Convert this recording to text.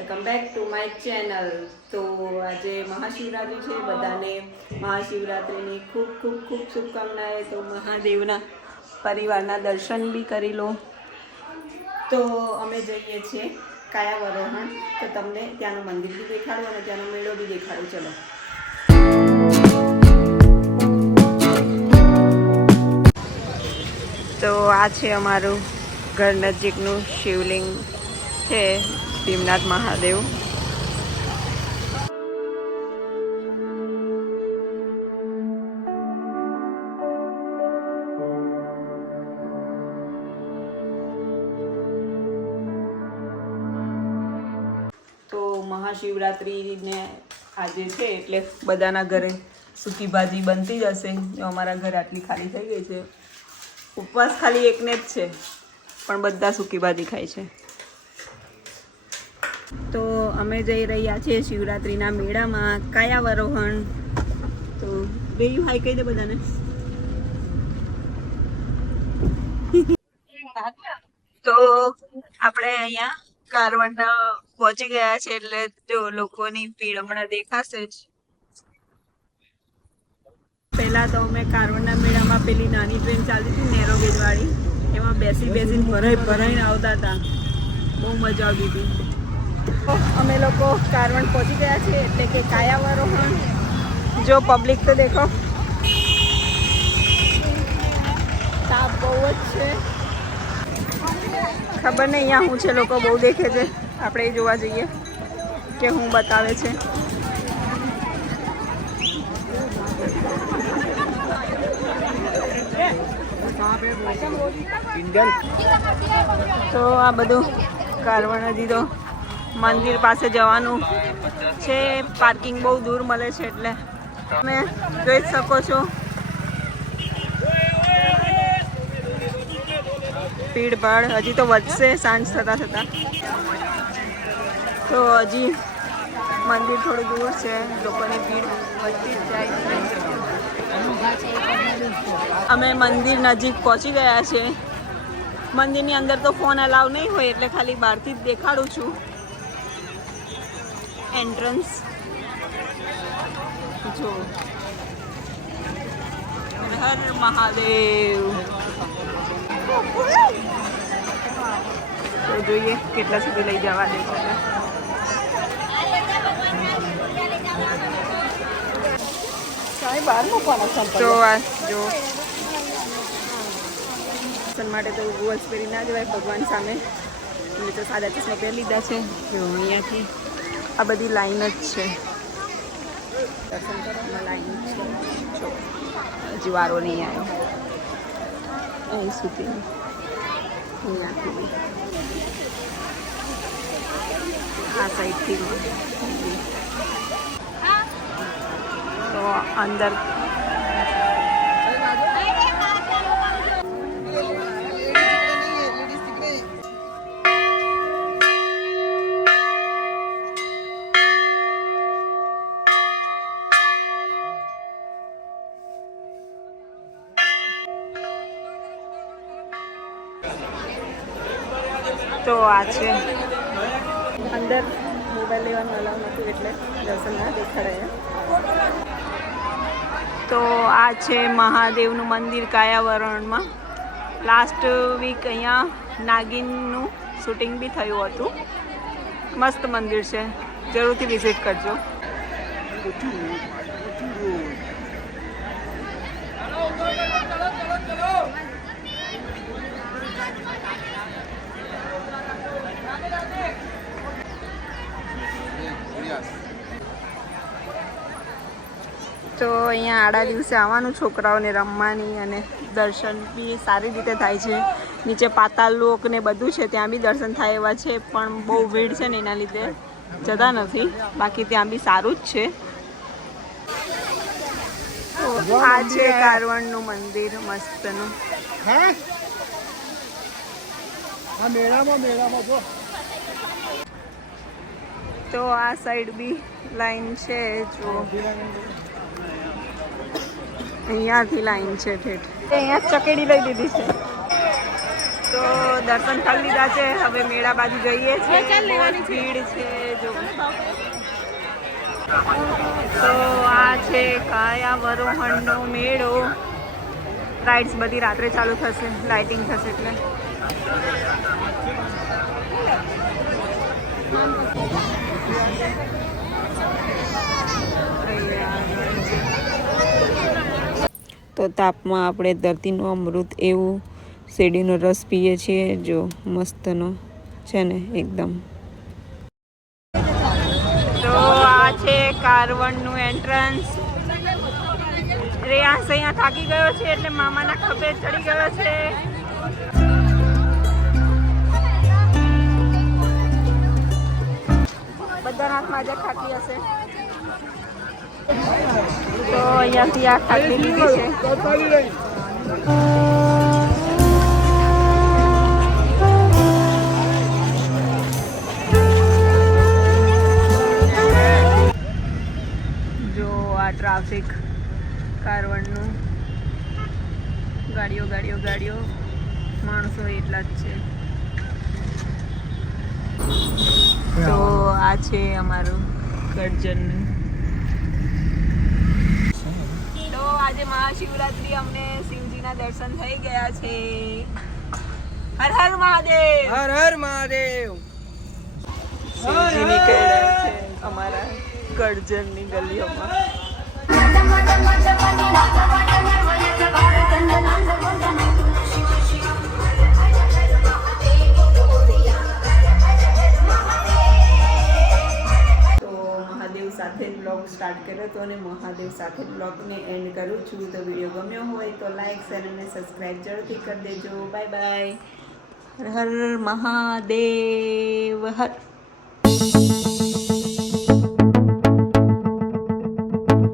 Welcome back to my channel તો આજે મહાશિવરાત્રિ છે, બધાને મહાશિવરાત્રિની ખૂબ ખૂબ ખૂબ શુભકામનાએ તો મહાદેવના પરિવારના દર્શન બી કરી લો. તો અમે જઈએ છીએ કાયાવરોહણ. તો તમને ત્યાંનું મંદિર બી દેખાડું અને ત્યાંનો મેળો બી દેખાડું. ચલો. તો આ છે અમારું ઘર નજીકનું શિવલિંગ છે. ભીમનાથ મહાદેવ. તો મહાશિવરાત્રિને આજે છે એટલે બધાના ઘરે સૂકી ભાજી બનતી જ હશે. અમારા ઘરે આટલી ખાલી થઈ ગઈ છે. ઉપવાસ ખાલી એકને જ છે, પણ બધા સૂકી ભાજી ખાય છે. તો અમે જઈ રહ્યા છીએ શિવરાત્રિના મેળામાં કાયાવરોહણ. તો બેયું હાઈ કહી દે બધાને. તો આપણે અહીંયા કારવણ પહોંચી ગયા છે એટલે જો લોકોની ભીડ હમણાં દેખાશે જ. પહેલા તો અમે કારવણના મેળામાં પેલી નાની ટ્રેન ચાલતી હતી નેરો વાળી એમાં બેસી બેસીને ભરાઈ ભરાઈને આવતા હતા. બહુ મજા આવતી હતી. અમે લોકો કારવણ પહોંચી ગયા છે એટલે કે કાયાવરોહણ જો પબ્લિક તો દેખો. તાપ બહુ જ છે. ખબર નહીં અહીંયા શું છે લોકો બહુ દેખે છે. આપણે એ જોવા જઈએ કે હું બતાવે છે. તો આ બધું કારવણ હજી તો મંદિર પાસે જવાનું છે. પાર્કિંગ બહુ દૂર મળે છે એટલે. તમે જોઈ શકો છો. ભીડભાડ હજી તો વધશે સાંજ થતાં થતાં. તો હજી મંદિર થોડું દૂર છે. લોકોની ભીડ વધતી જાય છે. અમે મંદિર નજીક પહોંચી ગયા છે. મંદિરની અંદર તો ફોન અલાવ નહીં હોય એટલે ખાલી બહારથી જ દેખાડું છું. એન્ટ્રન્સ જો. હર મહાદેવ. તો જોઈએ કેટલા સુધી લઈ જવા દે છે? તો આ જો. દર્શન માટે તો પહેરી ના જવાય ભગવાન સામે. મેં તો સાદા ચશ્મા પહેરી લીધા છે. જો અહીંયાથી આ બધી લાઈન જ છે લાઈન છે હજી વારો નહીં આવ્યો અહીં સુધી. આ સાઈડથી. તો અંદર આ છે. અંદર મોબાઈલ લેવાનું અલાવ નહોતું એટલે દર્શન ના દેખાડાય તો આ છે મહાદેવનું મંદિર કાયાવરણમાં. લાસ્ટ વીક અહીંયા નાગિનનું શૂટિંગ બી થયું હતું. મસ્ત મંદિર છે. જરૂરથી વિઝિટ કરજો. તો અહીંયા આડા દિવસે આવવાનું છોકરાઓને રમવાની અને દર્શન બી સારી રીતે થાય છે. નીચે પાતાલ લોક ને બધું છે ત્યાં બી દર્શન થાય એવા છે પણ બહુ ભીડ છે ને એના લીધે જતા નથી. બાકી ત્યાં બી સારું જ છે. તો આ છે કારવણનું મંદિર મસ્તનું. હે? મેળામાં મેળામાં જો. તો આ સાઈડ બી લાઈન છે જો અહીંયાથી લાઈન છે ઠેઠ. અહીંયા ચકેડી લઈ લીધી છે. તો દર્શન કરી લીધા છે. હવે મેળા બાજુ જઈએ છીએ. ભીડ છે જો. તો આ છે કાયા વરોહણનો મેળો. રાઇડ્સ બધી રાત્રે ચાલુ થશે. લાઇટિંગ થશે એટલે. તો તાપમાં આપણે ધરતીનું અમૃત એવું શેરડીનો રસ પીએ છીએ, જો મસ્તનો છે ને એકદમ. તો આ છે કારવણનું એન્ટ્રન્સ રેયાસ અહીંયા થાકી ગયો છે એટલે મામાના ખભે ચડી ગયો છે. બધાના હાથમાં આજે ખાતી હશે. તો અહીંયાથી આ ખાટલી લીધી છે. જો આ ટ્રાફિક કારવણનું ગાડીઓ ગાડીઓ ગાડીઓ. માણસો એટલા જ છે. તો આ છે અમારું કરજણનું તો આજે મહાશિવરાત્રી અમને શિવજીના દર્શન થઈ ગયા છે હર હર મહાદેવ હર હર મહાદેવ શિવજી નીકળ્યા છે અમારા કરજણની ગલીઓમાં કર્યો હતો અને મહાદેવ સાથે બ્લોગને એન્ડ કરું છું. તો વીડિયો ગમ્યો હોય તો લાઈક, શેર અને સબસ્ક્રાઈબ જરૂરથી કરી દેજો. Bye bye. હર હર મહાદેવ. હર.